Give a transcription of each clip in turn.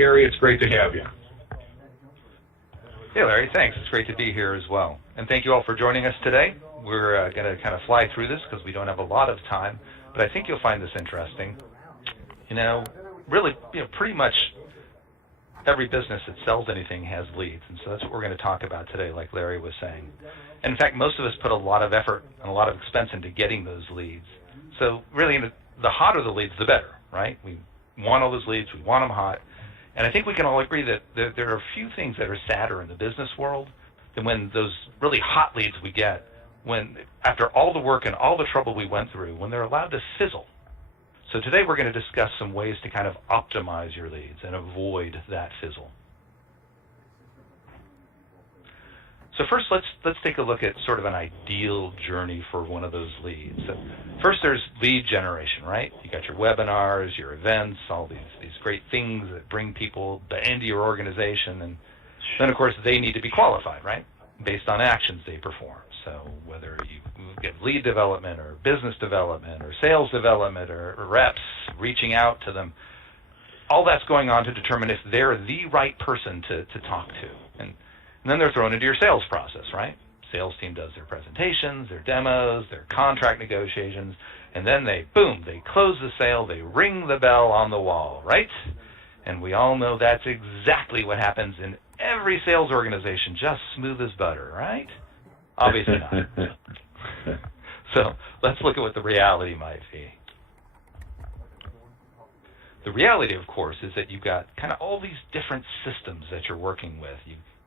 Gary. It's great to have you. Hey, Larry. Thanks. It's great to be here as well. And thank you all for joining us today. We're going to kind of fly through this because we don't have a lot of time, but I think you'll find this interesting. Really, pretty much every business that sells anything has leads, and so that's what we're going to talk about today, like Larry was saying. And in fact, most of us put a lot of effort and a lot of expense into getting those leads. So really, the hotter the leads, the better, right? We want all those leads. We want them hot. And I think we can all agree that there are a few things that are sadder in the business world than when those really hot leads we get, when after all the work and all the trouble we went through, when they're allowed to fizzle. So today we're going to discuss some ways to kind of optimize your leads and avoid that fizzle. So first, let's take a look at sort of an ideal journey for one of those leads. So first, there's lead generation, right? You got your webinars, your events, all these great things that bring people into your organization, and then of course they need to be qualified, right? Based on actions they perform. So whether you get lead development or business development or sales development or reps reaching out to them, all that's going on to determine if they're the right person to talk to. And then they're thrown into your sales process, right? Sales team does their presentations, their demos, their contract negotiations, and then they close the sale, they ring the bell on the wall, right? And we all know that's exactly what happens in every sales organization, just smooth as butter, right? Obviously not. So let's look at what the reality might be. The reality, of course, is that you've got kind of all these different systems that you're working with.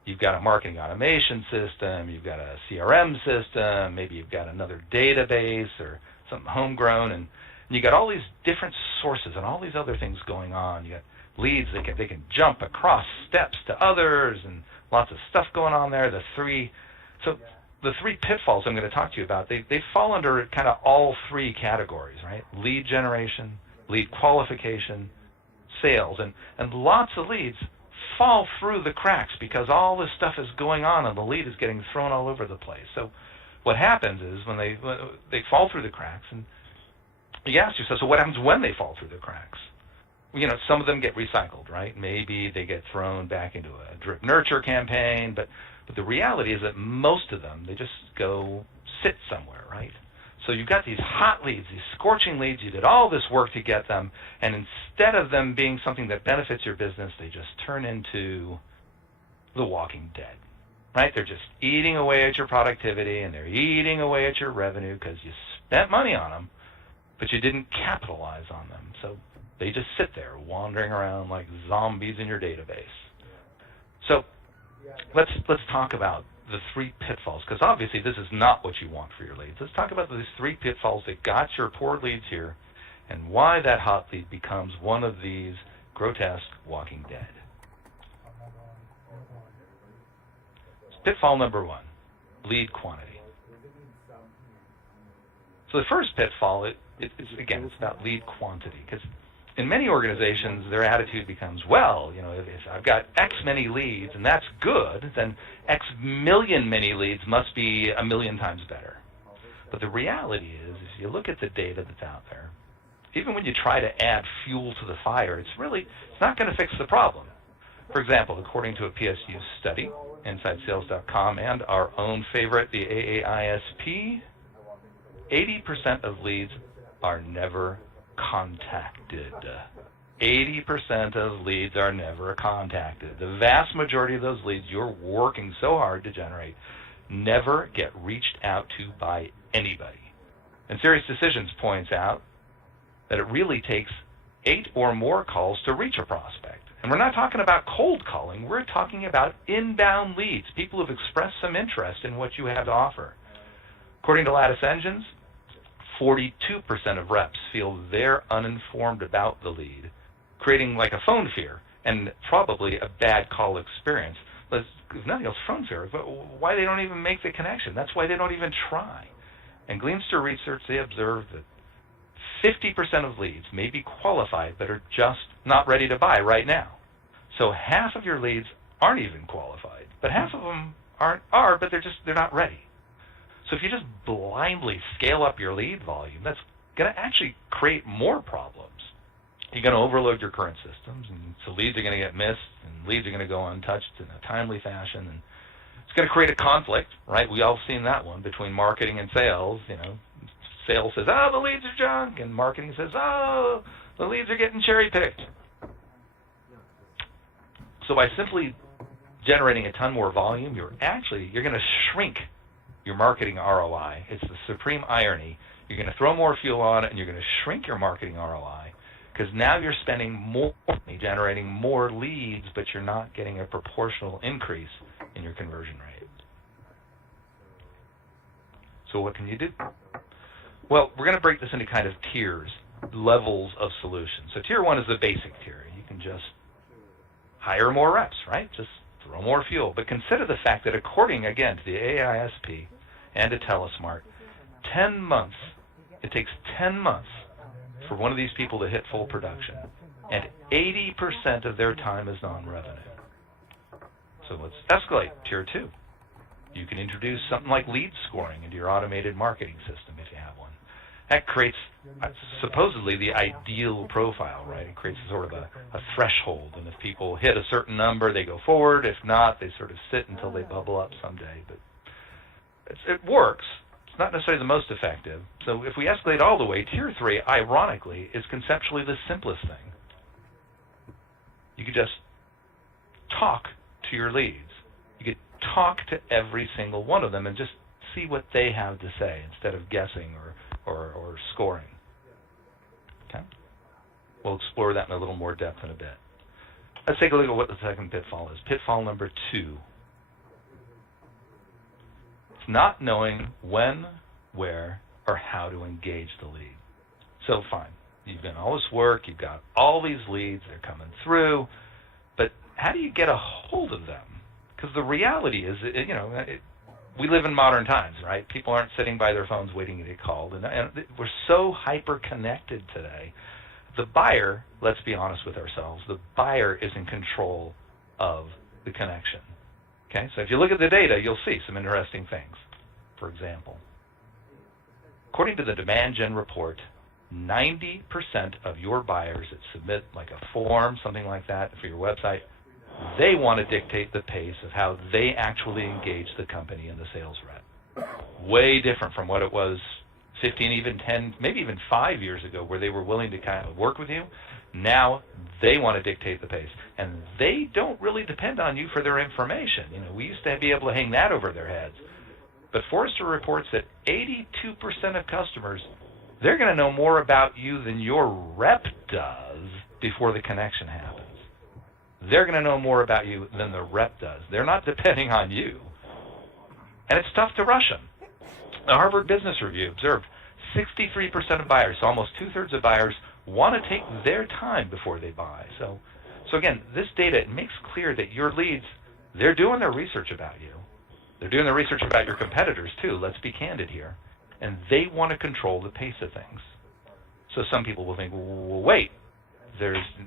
You've got a marketing automation system, you've got a CRM system, maybe you've got another database or something homegrown, and you got all these different sources and all these other things going on. You got leads, they can jump across steps to others, and lots of stuff going on there. The three pitfalls I'm going to talk to you about, they fall under kind of all three categories, right? Lead generation, lead qualification, sales, and lots of leads fall through the cracks because all this stuff is going on and the lead is getting thrown all over the place. So what happens is when they fall through the cracks, and you ask yourself, so what happens when they fall through the cracks? Some of them get recycled, right? Maybe they get thrown back into a drip nurture campaign, but the reality is that most of them, they just go sit somewhere, right? So you've got these hot leads, these scorching leads, you did all this work to get them, and instead of them being something that benefits your business, they just turn into the walking dead, right? They're just eating away at your productivity, and they're eating away at your revenue because you spent money on them, but you didn't capitalize on them. So they just sit there wandering around like zombies in your database. So let's talk about the three pitfalls, because obviously this is not what you want for your leads. Let's talk about these three pitfalls that got your poor leads here and why that hot lead becomes one of these grotesque walking dead. Pitfall number one, lead quantity. So the first pitfall, it's about lead quantity, because in many organizations, their attitude becomes, well, if I've got X many leads and that's good, then X million many leads must be a million times better. But the reality is, if you look at the data that's out there, even when you try to add fuel to the fire, it's not going to fix the problem. For example, according to a PSU study, InsideSales.com, and our own favorite, the AAISP, 80% of leads are never contacted. 80% of leads are never contacted. The vast majority of those leads you're working so hard to generate never get reached out to by anybody. And Serious Decisions points out that it really takes 8 or more calls to reach a prospect. And we're not talking about cold calling, we're talking about inbound leads, people who've expressed some interest in what you have to offer. According to Lattice Engines, 42% of reps feel they're uninformed about the lead, creating like a phone fear and probably a bad call experience. If nothing else, phone fear, but why they don't even make the connection. That's why they don't even try. And Gleamster research, they observed that 50% of leads may be qualified but are just not ready to buy right now. So half of your leads aren't even qualified, but half of them are, but they're not ready. So if you just blindly scale up your lead volume, that's going to actually create more problems. You're going to overload your current systems, and so leads are going to get missed, and leads are going to go untouched in a timely fashion, and it's going to create a conflict, right? We all seen that one between marketing and sales. Sales says, "Oh, the leads are junk," and marketing says, "Oh, the leads are getting cherry-picked." So by simply generating a ton more volume, you're going to shrink your marketing ROI. It's the supreme irony. You're going to throw more fuel on it, and you're going to shrink your marketing ROI because now you're spending more money generating more leads, but you're not getting a proportional increase in your conversion rate. So what can you do? Well, we're going to break this into kind of tiers, levels of solutions. So tier 1 is the basic tier. You can just hire more reps, right? Just throw more fuel. But consider the fact that according, again, to the AISP and to Telesmart, 10 months, it takes 10 months for one of these people to hit full production. And 80% of their time is non-revenue. So let's escalate tier 2. You can introduce something like lead scoring into your automated marketing system if you have one. That creates supposedly the ideal profile, right? It creates sort of a threshold, and if people hit a certain number, they go forward. If not, they sort of sit until they bubble up someday. But it works. It's not necessarily the most effective. So if we escalate all the way, tier 3, ironically, is conceptually the simplest thing. You could just talk to your leads. You could talk to every single one of them and just see what they have to say instead of guessing or scoring. Okay? We'll explore that in a little more depth in a bit. Let's take a look at what the second pitfall is. Pitfall number 2. It's not knowing when, where, or how to engage the lead. So fine, you've done all this work, you've got all these leads, they're coming through, but how do you get a hold of them? Because the reality is, we live in modern times, right? People aren't sitting by their phones waiting to get called, and we're so hyper-connected today. The buyer, let's be honest with ourselves, the buyer is in control of the connection. Okay, so if you look at the data, you'll see some interesting things. For example, according to the Demand Gen report, 90% of your buyers that submit like a form, something like that for your website, they want to dictate the pace of how they actually engage the company and the sales rep. Way different from what it was 15, even 10, maybe even 5 years ago, where they were willing to kind of work with you. Now they want to dictate the pace, and they don't really depend on you for their information. We used to be able to hang that over their heads. But Forrester reports that 82% of customers, they're going to know more about you than your rep does before the connection happens. They're going to know more about you than the rep does. They're not depending on you. And it's tough to rush them. The Harvard Business Review observed 63% of buyers, so almost two-thirds of buyers, want to take their time before they buy. So again, this data, it makes clear that your leads, they're doing their research about you. They're doing their research about your competitors too, let's be candid here. And they want to control the pace of things. So some people will think, well, wait,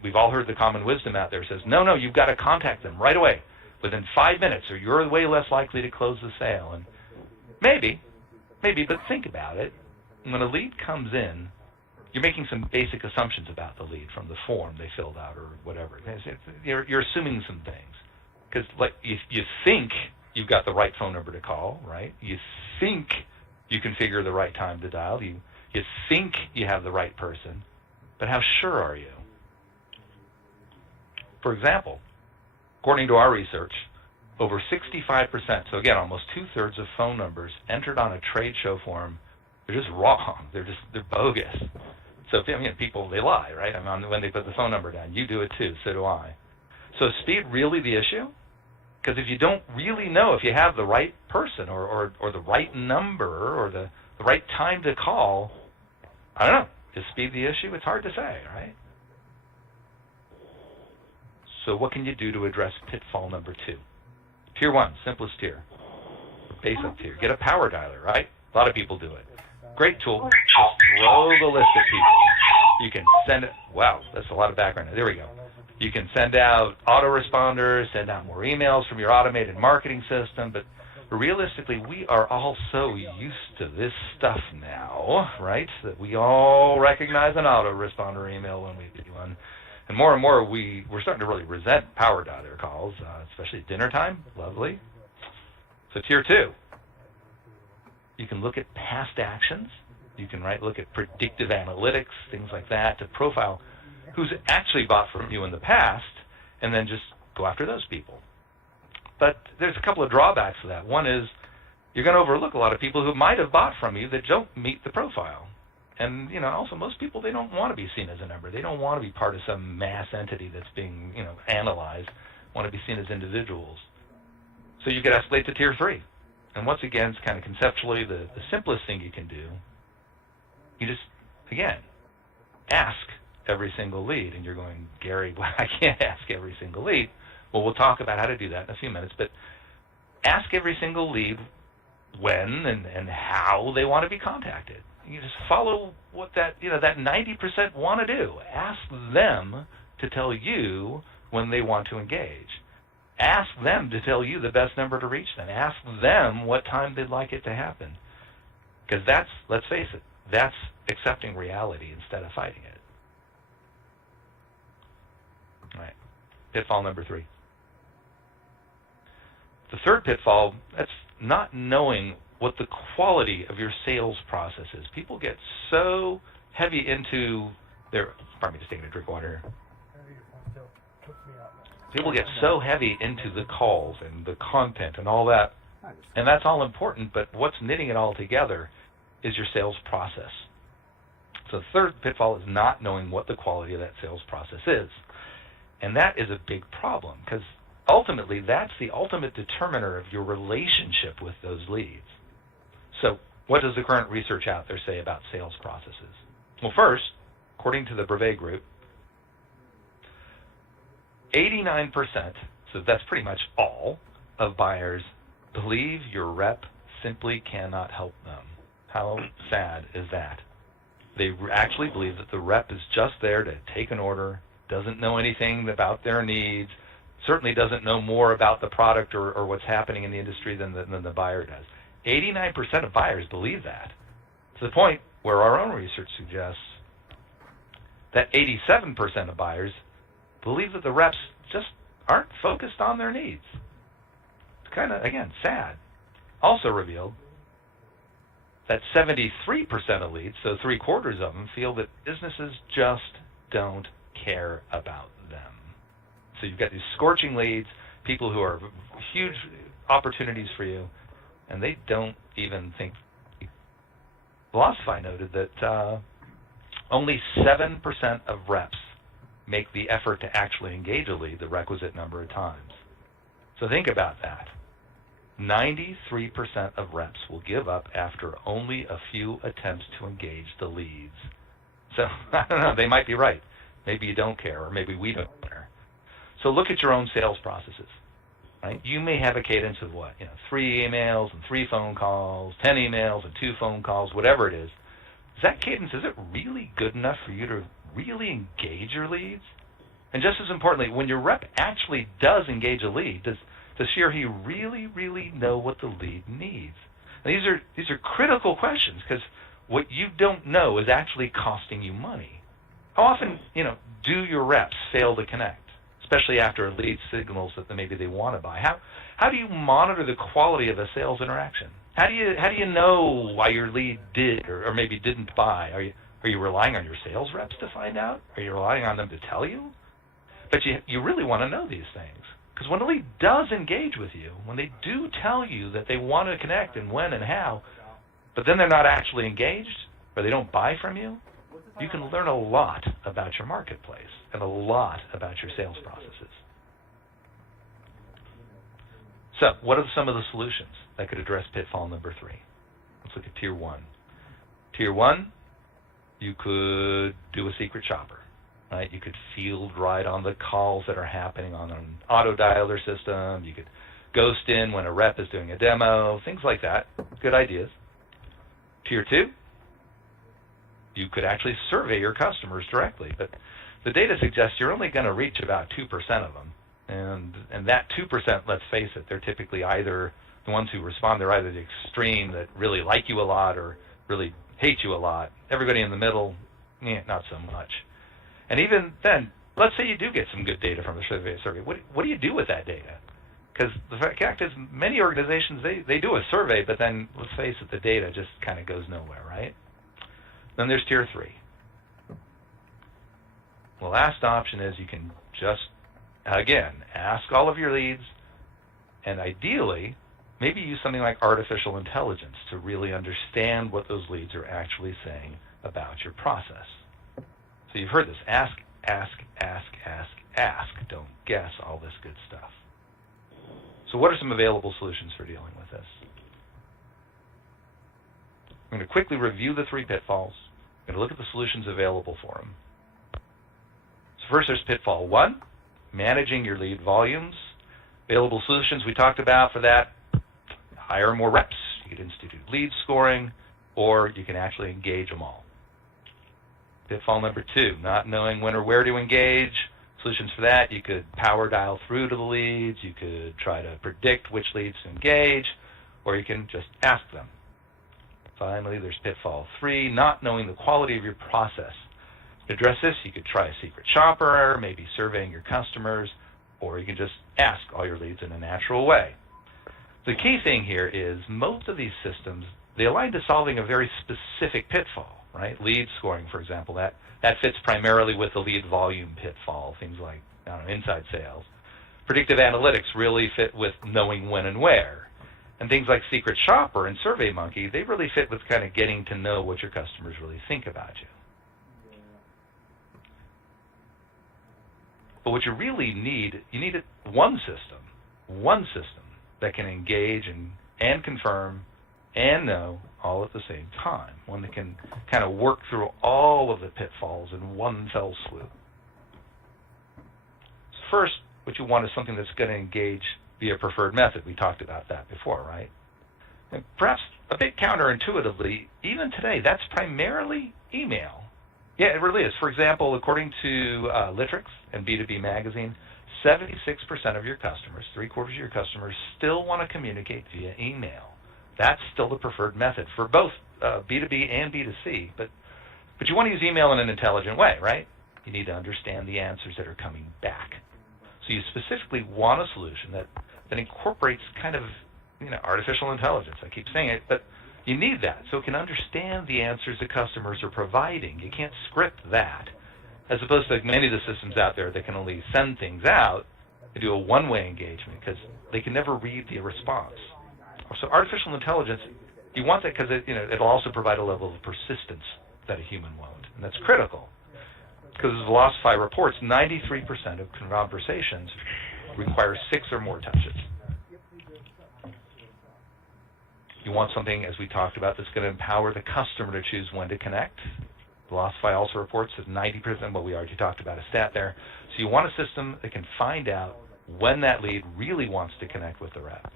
we've all heard the common wisdom out there says, no, you've got to contact them right away, within 5 minutes, or you're way less likely to close the sale. And maybe, but think about it. When a lead comes in, you're making some basic assumptions about the lead from the form they filled out or whatever. You're assuming some things. Because you think you've got the right phone number to call, right? You think you configure the right time to dial. You think you have the right person. But how sure are you? For example, according to our research, over 65%, so again, almost two-thirds of phone numbers entered on a trade show form, they're just wrong. They're bogus. So people, they lie, right? When they put the phone number down, you do it too, so do I. So is speed really the issue? Because if you don't really know if you have the right person or the right number or the right time to call, I don't know. Is speed the issue? It's hard to say, right? So what can you do to address pitfall number 2? Tier 1, simplest tier. Basic tier. Get a power dialer, right? A lot of people do it. Great tool. Just throw the list of people. You can send it. Wow, that's a lot of background. There we go. You can send out autoresponders, send out more emails from your automated marketing system, but But realistically, we are all so used to this stuff now, right, that we all recognize an autoresponder email when we do one. And more, we're starting to really resent power dialer calls, especially at dinner time. Lovely. So tier 2, you can look at past actions. You can look at predictive analytics, things like that, to profile who's actually bought from you in the past, and then just go after those people. But there's a couple of drawbacks to that. One is you're going to overlook a lot of people who might have bought from you that don't meet the profile. And, also most people, they don't want to be seen as a number. They don't want to be part of some mass entity that's being, analyzed, want to be seen as individuals. So you could escalate to tier 3. And once again, it's kind of conceptually the simplest thing you can do. You just, again, ask every single lead. And you're going, Gary, well, I can't ask every single lead. Well, we'll talk about how to do that in a few minutes. But ask every single lead when and how they want to be contacted. You just follow what that 90% want to do. Ask them to tell you when they want to engage. Ask them to tell you the best number to reach them. Ask them what time they'd like it to happen. Because that's, let's face it, that's accepting reality instead of fighting it. All right. Pitfall number 3. The third pitfall, that's not knowing what the quality of your sales process is. People get so heavy into their, pardon me, just taking a drink of water here. People get so heavy into the calls and the content and all that, and that's all important, but what's knitting it all together is your sales process. So the third pitfall is not knowing what the quality of that sales process is. And that is a big problem, because ultimately that's the ultimate determiner of your relationship with those leads. So what does the current research out there say about sales processes? Well, first, according to the Brevet Group, 89%, so that's pretty much all, of buyers believe your rep simply cannot help them. How sad is that? They actually believe that the rep is just there to take an order, doesn't know anything about their needs, certainly doesn't know more about the product or what's happening in the industry than the buyer does. 89% of buyers believe that, to the point where our own research suggests that 87% of buyers believe that the reps just aren't focused on their needs. It's kind of, again, sad. Also revealed that 73% of leads, so 3/4 of them, feel that businesses just don't care about them. So you've got these scorching leads, people who are huge opportunities for you, and they don't even think. Velocify noted that only 7% of reps make the effort to actually engage a lead the requisite number of times. So think about that. 93% of reps will give up after only a few attempts to engage the leads. So, I don't know, they might be right. Maybe you don't care, or maybe we don't care. So look at your own sales processes. Right? You may have a cadence of 3 emails and 3 phone calls, 10 emails and 2 phone calls, whatever it is. Is that cadence, is it really good enough for you to really engage your leads? And just as importantly, when your rep actually does engage a lead, does she or he really, really know what the lead needs? And these are critical questions, because what you don't know is actually costing you money. How often, do your reps fail to connect, especially after a lead signals that maybe they want to buy? How do you monitor the quality of a sales interaction? How do you know why your lead did or maybe didn't buy? Are you relying on your sales reps to find out? Are you relying on them to tell you? But you really want to know these things. Because when a lead does engage with you, when they do tell you that they want to connect and when and how, but then they're not actually engaged or they don't buy from you, you can learn a lot about your marketplace and a lot about your sales processes. So what are some of the solutions that could address pitfall number 3? Let's look at tier 1. Tier 1, you could do a secret shopper. Right? You could field right on the calls that are happening on an auto dialer system. You could ghost in when a rep is doing a demo, things like that. Good ideas. Tier 2, you could actually survey your customers directly, but the data suggests you're only going to reach about 2% of them. And that 2%, let's face it, they're typically either The ones who respond, they're either the extreme that really like you a lot or really hate you a lot. Everybody in the middle, not so much. And even then, let's say you do get some good data from a survey. What do you do with that data? Because the fact is, many organizations, they do a survey, but then, let's face it, the data just kind of goes nowhere, right? Then there's tier 3. The last option is you can just, again, ask all of your leads, and ideally, maybe use something like artificial intelligence to really understand what those leads are actually saying about your process. So you've heard this, ask, ask, ask, ask, ask. Don't guess all this good stuff. So what are some available solutions for dealing with this? I'm going to quickly review the 3 pitfalls. I'm going to look at the solutions available for them. So first, there's pitfall 1, managing your lead volumes. Available solutions we talked about for that: hire more reps, you could institute lead scoring, or you can actually engage them all. Pitfall number 2, not knowing when or where to engage. Solutions for that: you could power dial through to the leads, you could try to predict which leads to engage, or you can just ask them. Finally, there's pitfall 3, not knowing the quality of your process. To address this, you could try a secret shopper, maybe surveying your customers, or you can just ask all your leads in a natural way. The key thing here is most of these systems, they align to solving a very specific pitfall, right? Lead scoring, for example, that fits primarily with the lead volume pitfall, things like, inside sales. Predictive analytics really fit with knowing when and where. And things like Secret Shopper and SurveyMonkey, they really fit with kind of getting to know what your customers really think about you. But what you really need, you need one system that can engage and confirm and know all at the same time, one that can kind of work through all of the pitfalls in one fell swoop. So first, what you want is something that's going to engage via preferred method. We talked about that before, right? And perhaps a bit counterintuitively, even today, that's primarily email. Yeah, it really is. For example, according to Litrix and B2B Magazine, 76% of your customers, 3/4 of your customers, still want to communicate via email. That's still the preferred method for both B2B and B2C. But you want to use email in an intelligent way, right? You need to understand the answers that are coming back. So you specifically want a solution that incorporates kind of artificial intelligence. I keep saying it, but you need that so it can understand the answers the customers are providing. You can't script that, as opposed to many of the systems out there that can only send things out and do a one-way engagement because they can never read the response. So artificial intelligence, you want that because it'll also provide a level of persistence that a human won't, and that's critical. Because as Velocify reports, 93% of conversations require 6 or more touches. You want something, as we talked about, that's going to empower the customer to choose when to connect. Velocify also reports that 90%, well, we already talked about a stat there. So you want a system that can find out when that lead really wants to connect with the rep.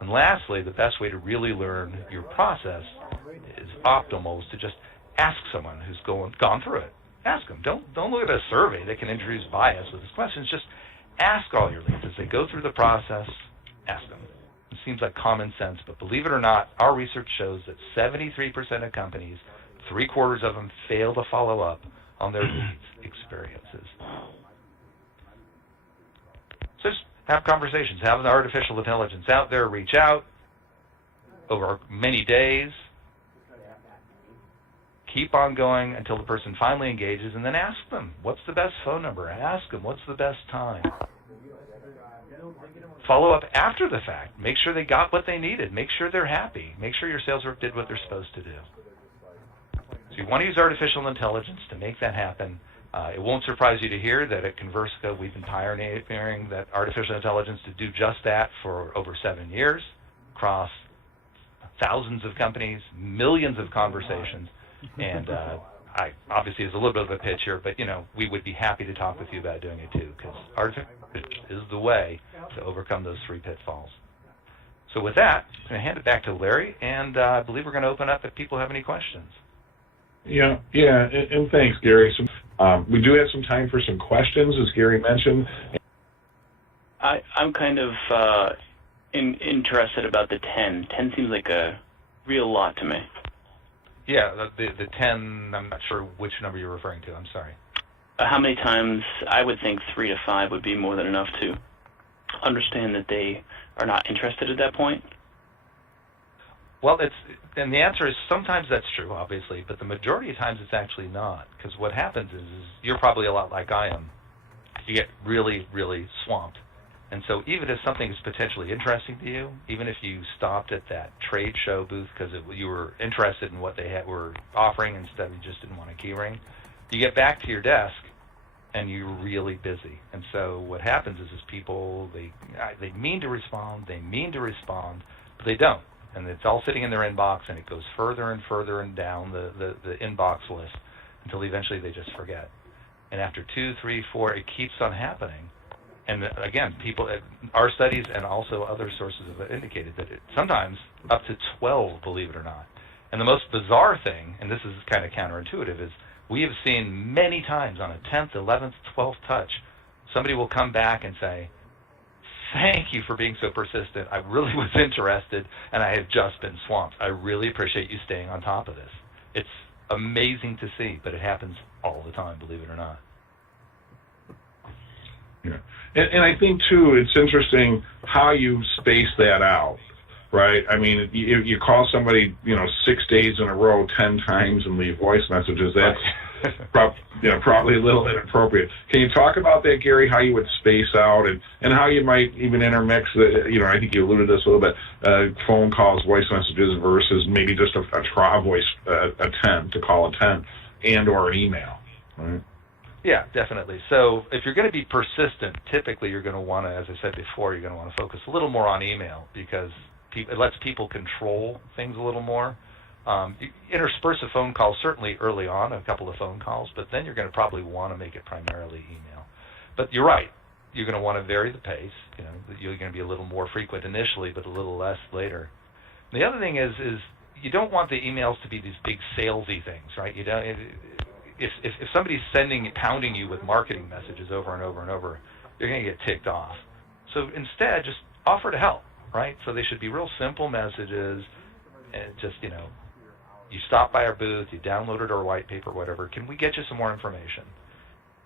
And lastly, the best way to really learn your process is optimal, is to just ask someone who's gone through it. Ask them. Don't look at a survey that can introduce bias with these questions. Just ask all your leads as they go through the process. Ask them. It seems like common sense, but believe it or not, our research shows that 73% of companies, 3/4 of them, fail to follow up on their leads experiences. So just have conversations. Have the artificial intelligence out there. Reach out over many days. Keep on going until the person finally engages, and then ask them, what's the best phone number? Ask them, what's the best time? Follow up after the fact. Make sure they got what they needed. Make sure they're happy. Make sure your sales rep did what they're supposed to do. So you want to use artificial intelligence to make that happen. It won't surprise you to hear that at Conversica, we've been pioneering that artificial intelligence to do just that for over 7 years, across thousands of companies, millions of conversations. And I obviously is a little bit of a pitch here, but we would be happy to talk with you about doing it too, because artificial is the way to overcome those 3 pitfalls. So with that, I'm going to hand it back to Larry, and I believe we're going to open up if people have any questions. Yeah, and thanks, Gary. So, we do have some time for some questions, as Gary mentioned. I'm kind of interested about the 10. 10 seems like a real lot to me. Yeah, the 10, I'm not sure which number you're referring to. I'm sorry. How many times? I would think 3 to 5 would be more than enough to understand that they are not interested at that point. Well, and the answer is sometimes that's true, obviously, but the majority of times it's actually not, because what happens is you're probably a lot like I am. You get really, really swamped. And so even if something is potentially interesting to you, even if you stopped at that trade show booth because you were interested in what they were offering instead of you just didn't want a key ring, you get back to your desk and you're really busy. And so what happens is people, they mean to respond, but they don't. And it's all sitting in their inbox, and it goes further and further and down the inbox list until eventually they just forget. And after 2, 3, 4, it keeps on happening. And again, our studies and also other sources have indicated that sometimes up to 12, believe it or not. And the most bizarre thing, and this is kind of counterintuitive, is we have seen many times on a 10th, 11th, 12th touch, somebody will come back and say, "Thank you for being so persistent. I really was interested, and I have just been swamped. I really appreciate you staying on top of this." It's amazing to see, but it happens all the time, believe it or not. Yeah. And I think, too, it's interesting how you space that out, right? I mean, you call somebody, 6 days in a row 10 times and leave voice messages. That's probably a little inappropriate. Can you talk about that, Gary, how you would space out and how you might even intermix, I think you alluded to this a little bit, phone calls, voice messages versus maybe just a voice attempt to call a 10 and or an email, right? Yeah, definitely. So if you're going to be persistent, typically you're going to want to, as I said before, you're going to want to focus a little more on email because it lets people control things a little more. You intersperse a phone call certainly early on, a couple of phone calls, but then you're going to probably want to make it primarily email. But you're right. You're going to want to vary the pace. You're going to be a little more frequent initially, but a little less later. And the other thing is you don't want the emails to be these big salesy things, right? If somebody's pounding you with marketing messages over and over and over, you're going to get ticked off. So instead, just offer to help, right? So they should be real simple messages, and just, you stopped by our booth, you downloaded our white paper, whatever. Can we get you some more information?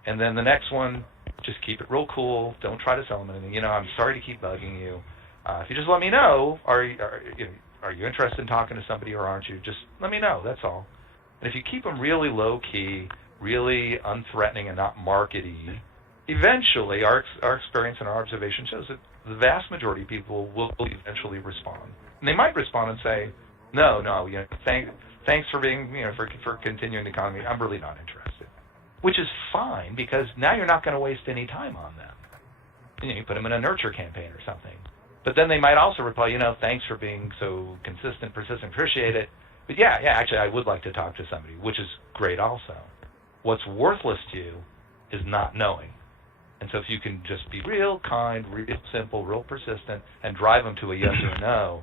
And then the next one, just keep it real cool. Don't try to sell them anything. I'm sorry to keep bugging you. If you just let me know, are you interested in talking to somebody or aren't you? Just let me know. That's all. And if you keep them really low-key, really unthreatening and not markety, eventually our experience and our observation shows that the vast majority of people will eventually respond. And they might respond and say, no, thanks for being, for continuing the economy. I'm really not interested, which is fine because now you're not going to waste any time on them. You put them in a nurture campaign or something. But then they might also reply, thanks for being so consistent, persistent, appreciate it. But yeah, actually, I would like to talk to somebody, which is great also. What's worthless to you is not knowing. And so if you can just be real kind, real simple, real persistent, and drive them to a yes or no,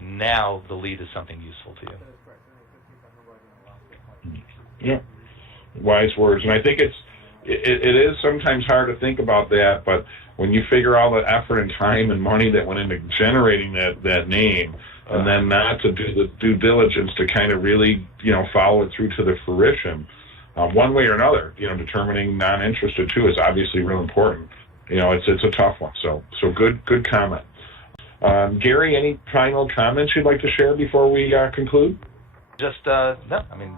now the lead is something useful to you. Yeah, wise words. And I think it is sometimes hard to think about that, but when you figure all the effort and time and money that went into generating that name, and then not to do the due diligence to kind of really, follow it through to the fruition, one way or another, determining non-interested too is obviously real important. It's a tough one. So good comment. Gary, any final comments you'd like to share before we conclude? Just no. I mean,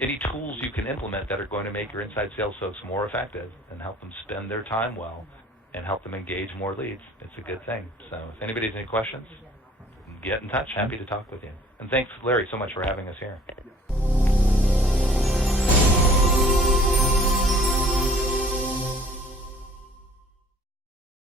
any tools you can implement that are going to make your inside sales folks more effective and help them spend their time well and help them engage more leads. It's a good thing. So if anybody has any questions, get in touch. Happy to talk with you. And thanks, Larry, so much for having us here.